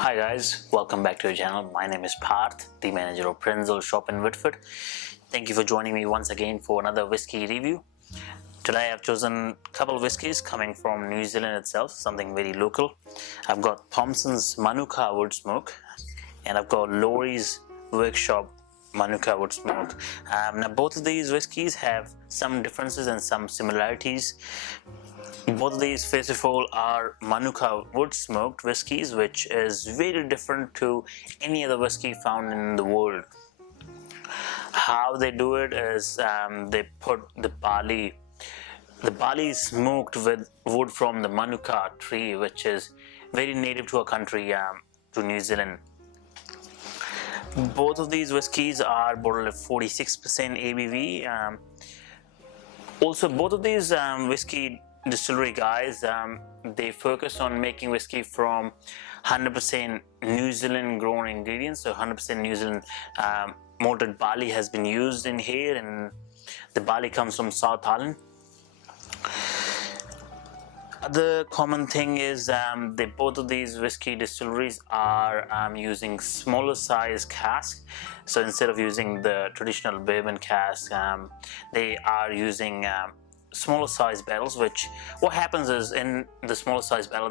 Hi guys, welcome back to our channel. My name is Parth, the manager of Prenzel shop in Whitford. Thank you for joining me once again for another whiskey review. Today I've chosen a couple of whiskies coming from New Zealand itself, something very local. I've got Thomson's Manuka Wood Smoke and I've got Lawry's Workshop Manuka Wood Smoke. Now both of these whiskies have some differences and some similarities. Both of these, first of all, are Manuka Wood Smoked Whiskies, which is very different to any other whiskey found in the world. How they do it is they put the barley is smoked with wood from the Manuka tree, which is very native to our country, to New Zealand. Both of these whiskies are bottled at 46% ABV. Also, both of these whiskey distillery guys, they focus on making whiskey from 100% New Zealand grown ingredients. So 100% New Zealand malted barley has been used in here, and the barley comes from South Island. Other common thing is both of these whiskey distilleries are using smaller size casks. So instead of using the traditional bourbon cask, they are using smaller size barrels. Which what happens is, in the smaller size barrel,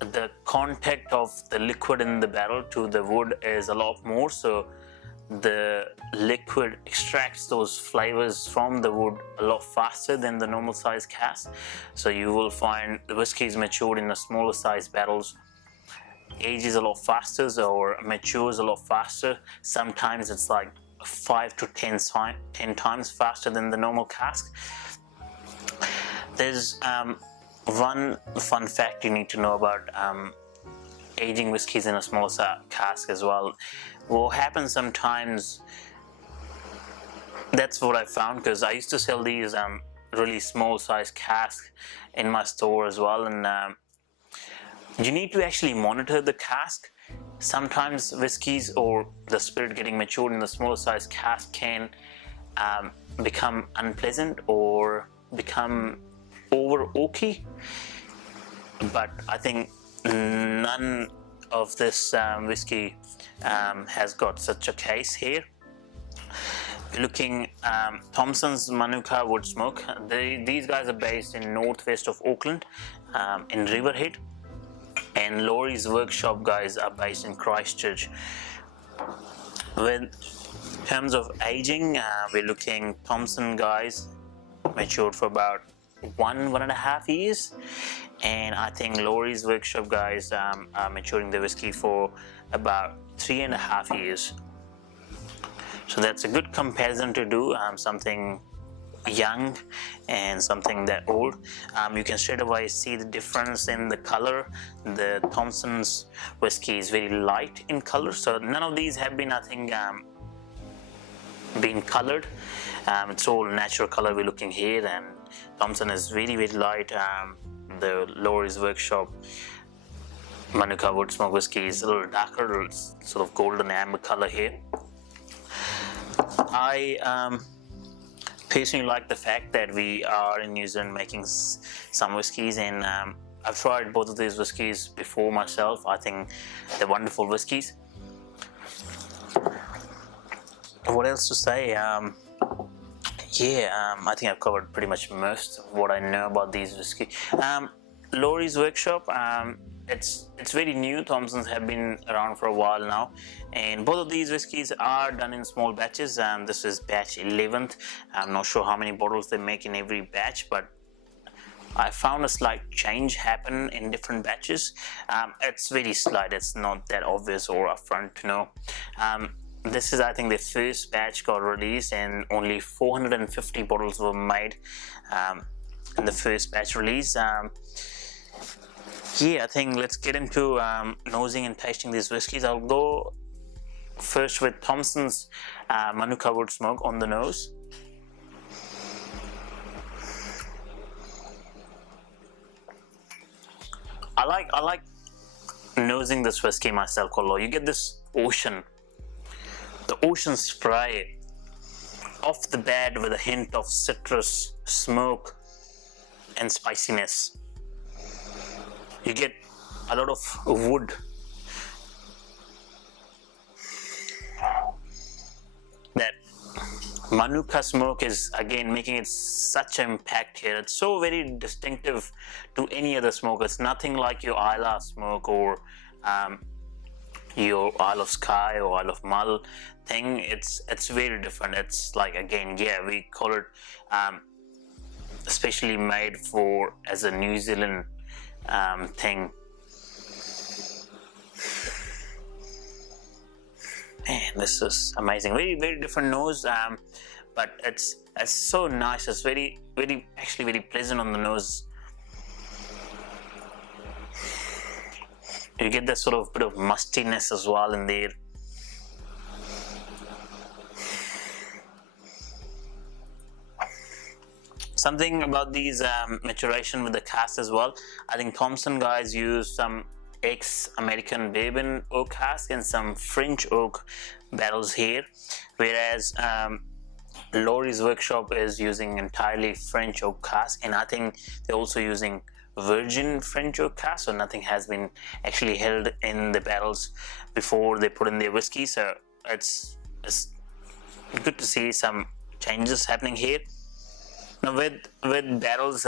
the contact of the liquid in the barrel to the wood is a lot more, so the liquid extracts those flavors from the wood a lot faster than the normal size cask. So you will find the whiskey is matured in the smaller size barrels, ages a lot faster or matures a lot faster. Sometimes it's like 5 to 10 times faster than the normal cask. There's one fun fact you need to know about aging whiskies in a smaller cask as well. What happens sometimes, that's what I found, because I used to sell these really small size casks in my store as well, and you need to actually monitor the cask. Sometimes whiskies or the spirit getting matured in the smaller size cask can become unpleasant or become over oaky, but I think none of this whiskey has got such a case here. Looking Thomson's Manuka Wood Smoke, these guys are based in northwest of Auckland, in Riverhead, and Lawry's Workshop guys are based in Christchurch. In terms of aging, we're looking Thomson guys matured for about 1.5 years, and I think Lawry's Workshop guys are maturing the whiskey for about 3.5 years. So that's a good comparison to do, something young and something that old. You can straight away see the difference in the color. The Thomson's whiskey is very light in color, so none of these have been, I think, been colored. It's all natural color we're looking here, and Thomson is very, very light. The Lawry's Workshop Manuka Wood Smoke whiskey is a little darker, sort of golden amber color here. I personally like the fact that we are in New Zealand making some whiskies, and I've tried both of these whiskies before myself. I think they're wonderful whiskies. What else to say? I think I've covered pretty much most of what I know about these whiskey. Lawry's Workshop, it's very new. Thomsons have been around for a while now, and both of these whiskies are done in small batches. This is batch 11th. I'm not sure how many bottles they make in every batch, but I found a slight change happen in different batches. It's very slight, it's not that obvious or upfront to know. This is, I think, the first batch got released, and only 450 bottles were made in the first batch release. I think let's get into nosing and tasting these whiskies. I'll go first with Thomson's Manuka Wood Smoke on the nose. I like nosing this whiskey myself, although you get this the ocean spray off the bat with a hint of citrus, smoke and spiciness. You get a lot of wood Manuka smoke is again making it such an impact here. It's so very distinctive to any other smoke. It's nothing like your Isla smoke or your Isle of Skye or Isle of Mull thing. It's very different. It's like, again, yeah, we call it especially made for as a New Zealand thing. Man, this is amazing. Very, very different nose, but it's so nice. It's very, very, actually very pleasant on the nose. You get that sort of bit of mustiness as well in there. Something about these maturation with the cask as well. I think Thomson guys use some ex-American bourbon oak cask and some French oak barrels here, whereas Lawry's workshop is using entirely French oak cask, and I think they're also using virgin French oak cask, so nothing has been actually held in the barrels before they put in their whiskey. So it's good to see some changes happening here. Now with barrels,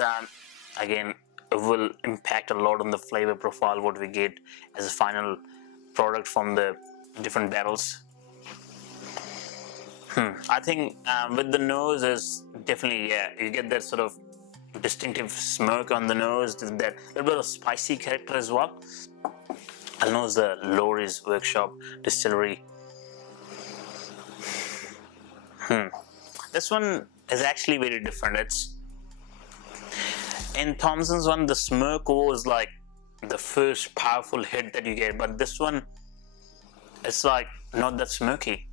again, it will impact a lot on the flavor profile what we get as a final product from the different barrels. I think with the nose is definitely, yeah, you get that sort of distinctive smirk on the nose, that little bit of spicy character as well. I know it's the Lawry's Workshop Distillery. This one is actually very different. It's in Thomson's one, the smirk was like the first powerful hit that you get, but this one, it's like not that smirky.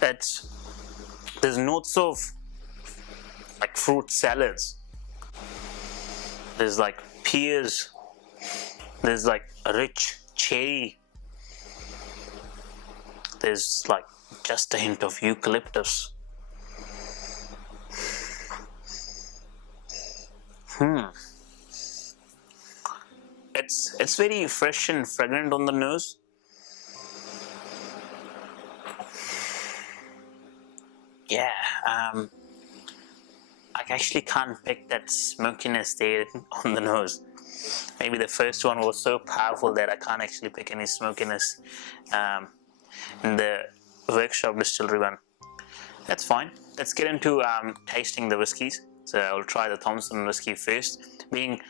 There's notes of like fruit salads. There's like pears. There's like a rich cherry. There's like just a hint of eucalyptus. It's very fresh and fragrant on the nose. Yeah, I actually can't pick that smokiness there on the nose. Maybe the first one was so powerful that I can't actually pick any smokiness in the Workshop Distillery one. That's fine. Let's get into tasting the whiskies. So I'll try the Thomson whiskey first. Being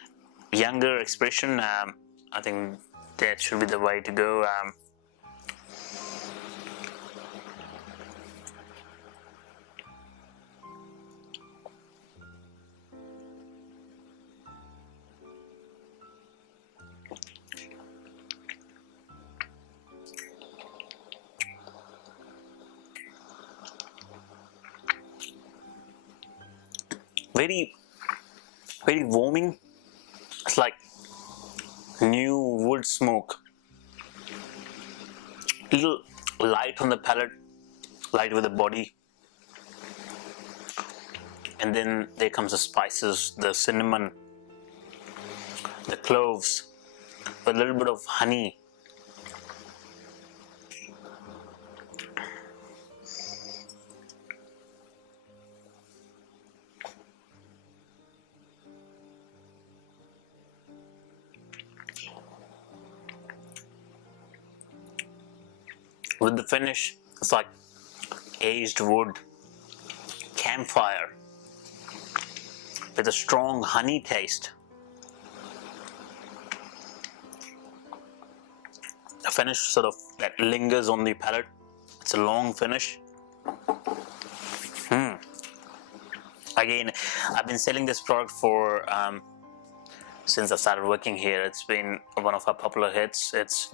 younger expression, I think that should be the way to go. Very, very warming. It's like new wood smoke. Little light on the palate, light with the body. And then there comes the spices, the cinnamon, the cloves, with a little bit of honey. With the finish, it's like aged wood, campfire, with a strong honey taste. The finish sort of that lingers on the palate. It's a long finish. Again, I've been selling this product for since I started working here. It's been one of our popular hits. It's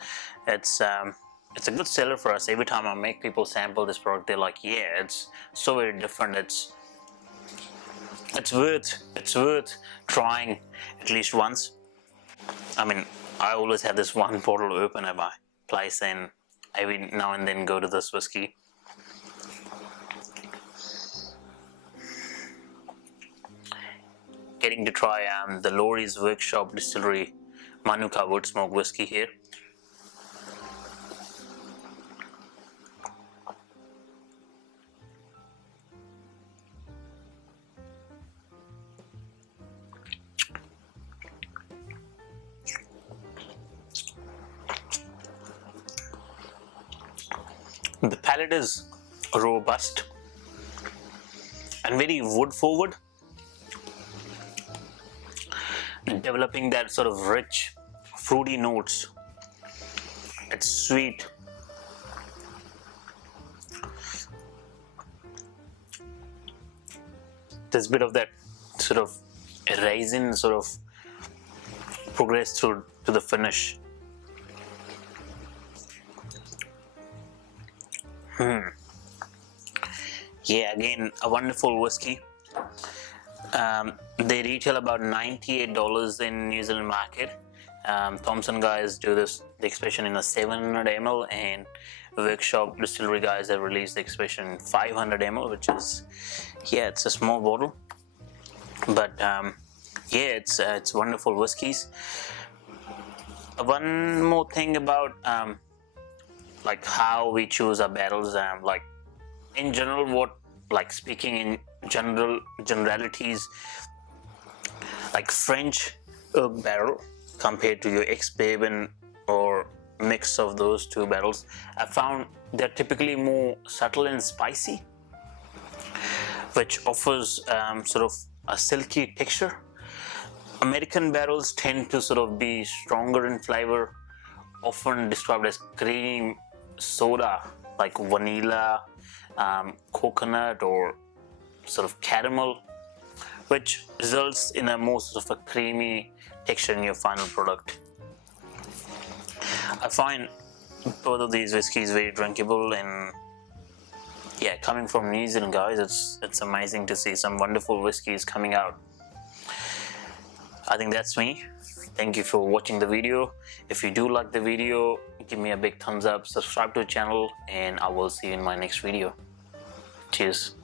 a good seller for us. Every time I make people sample this product, they're like, yeah, it's so very different. It's worth trying at least once. I mean, I always have this one bottle open at my place, and every now and then go to this whiskey. Getting to try the Lawry's Workshop Distillery Manuka Smoked Whiskey here. The palate is robust and very wood forward, developing that sort of rich fruity notes. It's sweet. There's a bit of that sort of raisin sort of progress through to the finish. Yeah, again, a wonderful whiskey. They retail about $98 in New Zealand market. Thomson guys do this, the expression in a 700 ml, and Workshop Distillery guys have released the expression in 500 ml, which is, yeah, it's a small bottle, but yeah, it's wonderful whiskeys. One more thing about like how we choose our barrels, like in general, what, like speaking in generalities, like French oak barrel compared to your ex-bourbon or mix of those two barrels, I found they're typically more subtle and spicy, which offers sort of a silky texture. American barrels tend to sort of be stronger in flavor, often described as cream soda, like vanilla, coconut, or sort of caramel, which results in a more sort of a creamy texture in your final product. I find both of these whiskeys very drinkable, and yeah, coming from New Zealand guys, it's amazing to see some wonderful whiskeys coming out. I think that's me. Thank you for watching the video. If you do like the video, give me a big thumbs up, subscribe to the channel, and I will see you in my next video. Cheers.